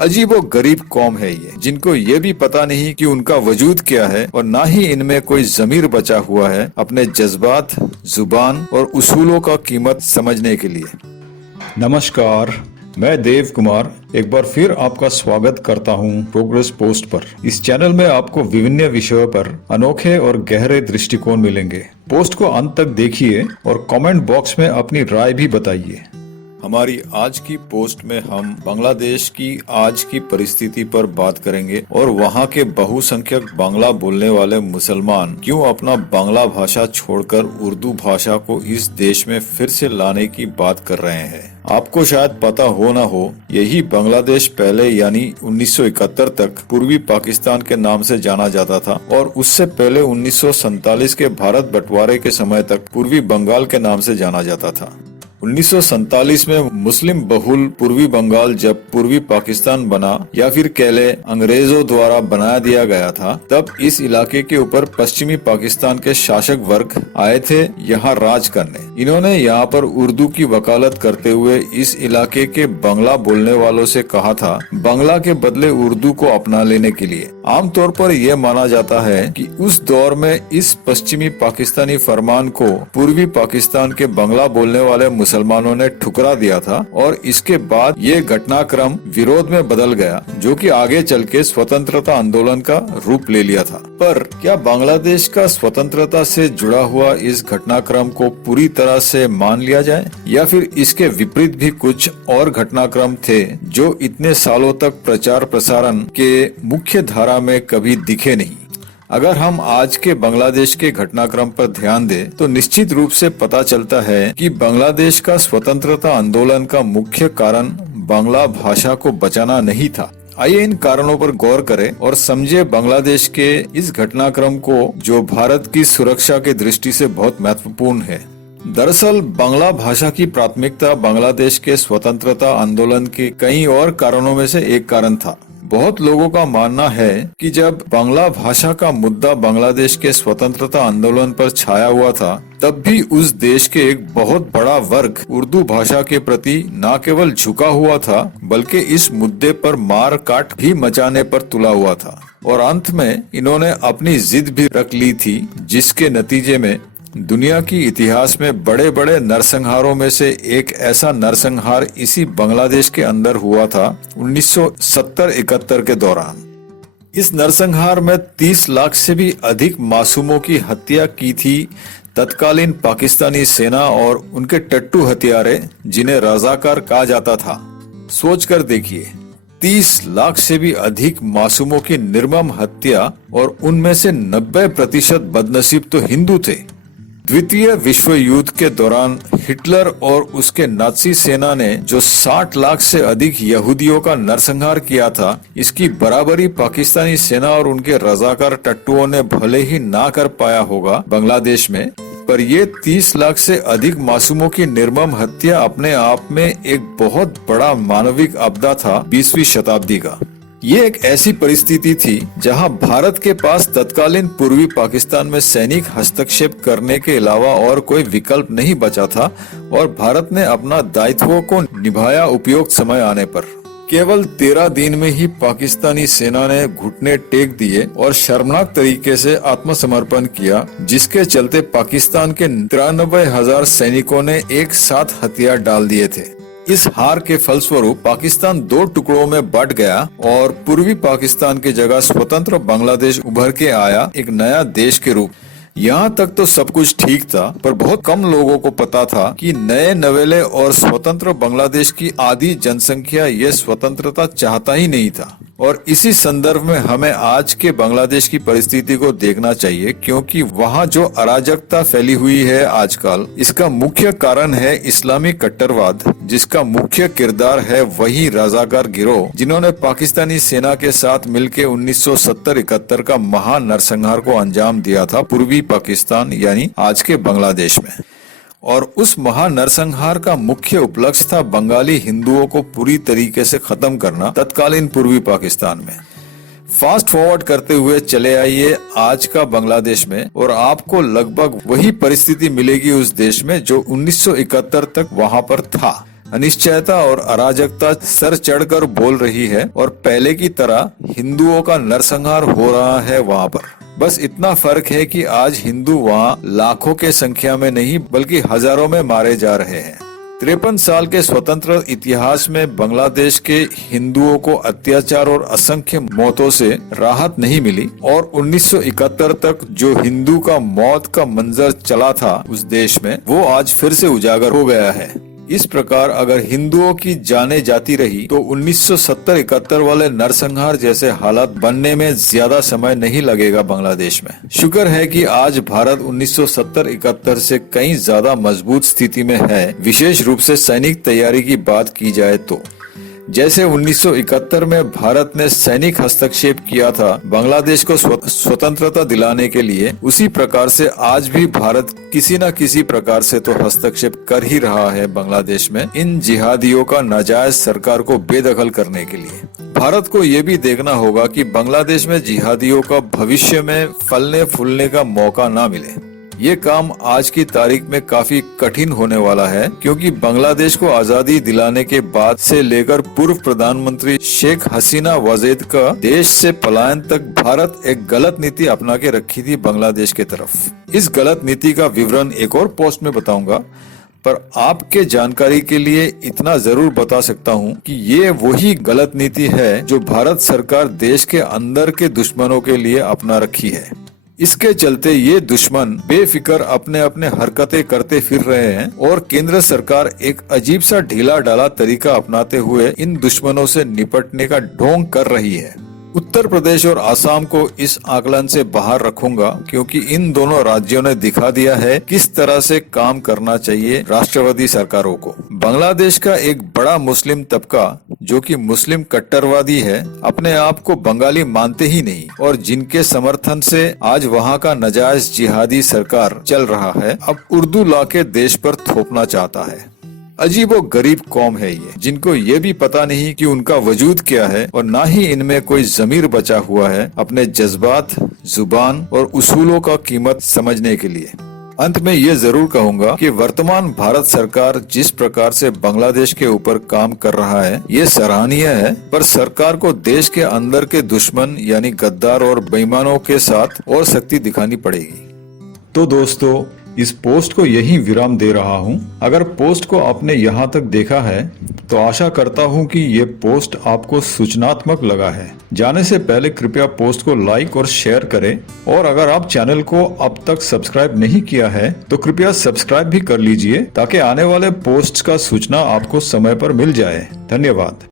अजीबो गरीब कौम है ये, जिनको ये भी पता नहीं कि उनका वजूद क्या है और ना ही इनमें कोई जमीर बचा हुआ है अपने जज्बात, जुबान और उसूलों का कीमत समझने के लिए। नमस्कार, मैं देव कुमार एक बार फिर आपका स्वागत करता हूं प्रोग्रेस पोस्ट पर। इस चैनल में आपको विभिन्न विषयों पर अनोखे और गहरे दृष्टिकोण मिलेंगे। पोस्ट को अंत तक देखिए और कमेंट बॉक्स में अपनी राय भी बताइए। हमारी आज की पोस्ट में हम बांग्लादेश की आज की परिस्थिति पर बात करेंगे और वहाँ के बहुसंख्यक बांग्ला बोलने वाले मुसलमान क्यों अपना बांग्ला भाषा छोड़कर उर्दू भाषा को इस देश में फिर से लाने की बात कर रहे हैं। आपको शायद पता हो ना हो, यही बांग्लादेश पहले यानी 1971 तक पूर्वी पाकिस्तान के नाम से जाना जाता था और उससे पहले 1947 के भारत बंटवारे के समय तक पूर्वी बंगाल के नाम से जाना जाता था। 1947 में मुस्लिम बहुल पूर्वी बंगाल जब पूर्वी पाकिस्तान बना या फिर कह ले अंग्रेजों द्वारा बना दिया गया था, तब इस इलाके के ऊपर पश्चिमी पाकिस्तान के शासक वर्ग आए थे यहाँ राज करने। इन्होंने यहाँ पर उर्दू की वकालत करते हुए इस इलाके के बांग्ला बोलने वालों से कहा था बांग्ला के बदले उर्दू को अपना लेने के लिए। आमतौर पर यह माना जाता है कि उस दौर में इस पश्चिमी पाकिस्तानी फरमान को पूर्वी पाकिस्तान के बांग्ला बोलने वाले मुसलमानों ने ठुकरा दिया था और इसके बाद ये घटनाक्रम विरोध में बदल गया, जो कि आगे चल के स्वतंत्रता आंदोलन का रूप ले लिया था। पर क्या बांग्लादेश का स्वतंत्रता से जुड़ा हुआ इस घटनाक्रम को पूरी तरह से मान लिया जाए या फिर इसके विपरीत भी कुछ और घटनाक्रम थे जो इतने सालों तक प्रचार प्रसारण के मुख्य धारा में कभी दिखे नहीं? अगर हम आज के बांग्लादेश के घटनाक्रम पर ध्यान दें तो निश्चित रूप से पता चलता है कि बांग्लादेश का स्वतंत्रता आंदोलन का मुख्य कारण बांग्ला भाषा को बचाना नहीं था। आइए इन कारणों पर गौर करें और समझे बांग्लादेश के इस घटनाक्रम को, जो भारत की सुरक्षा की दृष्टि से बहुत महत्वपूर्ण है। दरअसल बांग्ला भाषा की प्राथमिकता बांग्लादेश के स्वतंत्रता आंदोलन के कई और कारणों में से एक कारण था। बहुत लोगों का मानना है कि जब बांग्ला भाषा का मुद्दा बांग्लादेश के स्वतंत्रता आंदोलन पर छाया हुआ था, तब भी उस देश के एक बहुत बड़ा वर्ग उर्दू भाषा के प्रति न केवल झुका हुआ था, बल्कि इस मुद्दे पर मार काट भी मचाने पर तुला हुआ था। और अंत में इन्होंने अपनी जिद भी रख ली थी, जिसके नतीजे में दुनिया की इतिहास में बड़े बड़े नरसंहारों में से एक ऐसा नरसंहार इसी बांग्लादेश के अंदर हुआ था 1970-71 के दौरान। इस नरसंहार में 30 लाख से भी अधिक मासूमों की हत्या की थी तत्कालीन पाकिस्तानी सेना और उनके टट्टू हथियारे, जिन्हें रजाकार कहा जाता था। सोचकर देखिए, 30 लाख से भी अधिक मासूमों की निर्मम हत्या, और उनमें से 90% बदनसीब तो हिंदू थे। द्वितीय विश्व युद्ध के दौरान हिटलर और उसके नाजी सेना ने जो 60 लाख से अधिक यहूदियों का नरसंहार किया था, इसकी बराबरी पाकिस्तानी सेना और उनके रजाकार टट्टुओं ने भले ही ना कर पाया होगा बांग्लादेश में, पर ये 30 लाख से अधिक मासूमों की निर्मम हत्या अपने आप में एक बहुत बड़ा मानविक आपदा था 20वीं शताब्दी का। ये एक ऐसी परिस्थिति थी जहां भारत के पास तत्कालीन पूर्वी पाकिस्तान में सैनिक हस्तक्षेप करने के अलावा और कोई विकल्प नहीं बचा था और भारत ने अपना दायित्वों को निभाया उपयुक्त समय आने पर। केवल 13 दिन में ही पाकिस्तानी सेना ने घुटने टेक दिए और शर्मनाक तरीके से आत्मसमर्पण किया, जिसके चलते पाकिस्तान के 93,000 सैनिकों ने एक साथ हथियार डाल दिए थे। इस हार के फलस्वरूप पाकिस्तान 2 टुकड़ों में बट गया और पूर्वी पाकिस्तान की जगह स्वतंत्र बांग्लादेश उभर के आया, एक नया देश के रूप। यहाँ तक तो सब कुछ ठीक था, पर बहुत कम लोगों को पता था कि नए नवेले और स्वतंत्र बांग्लादेश की आधी जनसंख्या ये स्वतंत्रता चाहता ही नहीं था। और इसी संदर्भ में हमें आज के बांग्लादेश की परिस्थिति को देखना चाहिए, क्योंकि वहाँ जो अराजकता फैली हुई है आजकल, इसका मुख्य कारण है इस्लामी कट्टरवाद, जिसका मुख्य किरदार है वही रजाकार गिरोह, जिन्होंने पाकिस्तानी सेना के साथ मिलकर 1970-71 का महान नरसंहार को अंजाम दिया था पूर्वी पाकिस्तान यानी आज के बांग्लादेश में। और उस महान नरसंहार का मुख्य उपलक्ष्य था बंगाली हिंदुओं को पूरी तरीके से खत्म करना तत्कालीन पूर्वी पाकिस्तान में। फास्ट फॉरवर्ड करते हुए चले आइए आज का बांग्लादेश में, और आपको लगभग वही परिस्थिति मिलेगी उस देश में जो 1971 तक वहां पर था। अनिश्चयता और अराजकता सर चढ़कर बोल रही है और पहले की तरह हिंदुओं का नरसंहार हो रहा है वहाँ पर। बस इतना फर्क है कि आज हिंदू वहाँ लाखों के संख्या में नहीं बल्कि हजारों में मारे जा रहे हैं। 53 साल के स्वतंत्र इतिहास में बांग्लादेश के हिंदुओं को अत्याचार और असंख्य मौतों से राहत नहीं मिली और 1971 तक जो हिंदू का मौत का मंजर चला था उस देश में, वो आज फिर से उजागर हो गया है। इस प्रकार अगर हिंदुओं की जाने जाती रही तो 1970-71 वाले नरसंहार जैसे हालात बनने में ज्यादा समय नहीं लगेगा बांग्लादेश में। शुक्र है कि आज भारत 1970-71 से कहीं ज्यादा मजबूत स्थिति में है, विशेष रूप से सैनिक तैयारी की बात की जाए तो। जैसे 1971 में भारत ने सैनिक हस्तक्षेप किया था बांग्लादेश को स्वतंत्रता दिलाने के लिए, उसी प्रकार से आज भी भारत किसी न किसी प्रकार से तो हस्तक्षेप कर ही रहा है बांग्लादेश में इन जिहादियों का नाजायज सरकार को बेदखल करने के लिए। भारत को ये भी देखना होगा कि बांग्लादेश में जिहादियों का भविष्य में फलने फूलने का मौका ना मिले। ये काम आज की तारीख में काफी कठिन होने वाला है, क्योंकि बांग्लादेश को आजादी दिलाने के बाद से लेकर पूर्व प्रधानमंत्री शेख हसीना वाजेद का देश से पलायन तक भारत एक गलत नीति अपना के रखी थी बांग्लादेश के तरफ। इस गलत नीति का विवरण एक और पोस्ट में बताऊंगा, पर आपके जानकारी के लिए इतना जरूर बता सकता हूं कि ये वही गलत नीति है जो भारत सरकार देश के अंदर के दुश्मनों के लिए अपना रखी है। इसके चलते ये दुश्मन बेफिक्र अपने अपने हरकतें करते फिर रहे हैं और केंद्र सरकार एक अजीब सा ढीला ढाला तरीका अपनाते हुए इन दुश्मनों से निपटने का ढोंग कर रही है। उत्तर प्रदेश और असम को इस आकलन से बाहर रखूंगा, क्योंकि इन दोनों राज्यों ने दिखा दिया है किस तरह से काम करना चाहिए राष्ट्रवादी सरकारों को। बांग्लादेश का एक बड़ा मुस्लिम तबका जो कि मुस्लिम कट्टरवादी है, अपने आप को बंगाली मानते ही नहीं और जिनके समर्थन से आज वहाँ का नाजायज जिहादी सरकार चल रहा है, अब उर्दू ला के देश पर थोपना चाहता है। अजीबो गरीब कौम है ये, जिनको ये भी पता नहीं कि उनका वजूद क्या है और ना ही इनमें कोई जमीर बचा हुआ है अपने जज्बात, जुबान और उसूलों का कीमत समझने के लिए। अंत में ये जरूर कहूंगा कि वर्तमान भारत सरकार जिस प्रकार से बांग्लादेश के ऊपर काम कर रहा है ये सराहनीय है, पर सरकार को देश के अंदर के दुश्मन यानी गद्दार और बेईमानों के साथ और सख्ती दिखानी पड़ेगी। तो दोस्तों, इस पोस्ट को यहीं विराम दे रहा हूं। अगर पोस्ट को आपने यहां तक देखा है तो आशा करता हूं कि ये पोस्ट आपको सूचनात्मक लगा है। जाने से पहले कृपया पोस्ट को लाइक और शेयर करें, और अगर आप चैनल को अब तक सब्सक्राइब नहीं किया है तो कृपया सब्सक्राइब भी कर लीजिए, ताकि आने वाले पोस्ट का सूचना आपको समय पर मिल जाए। धन्यवाद।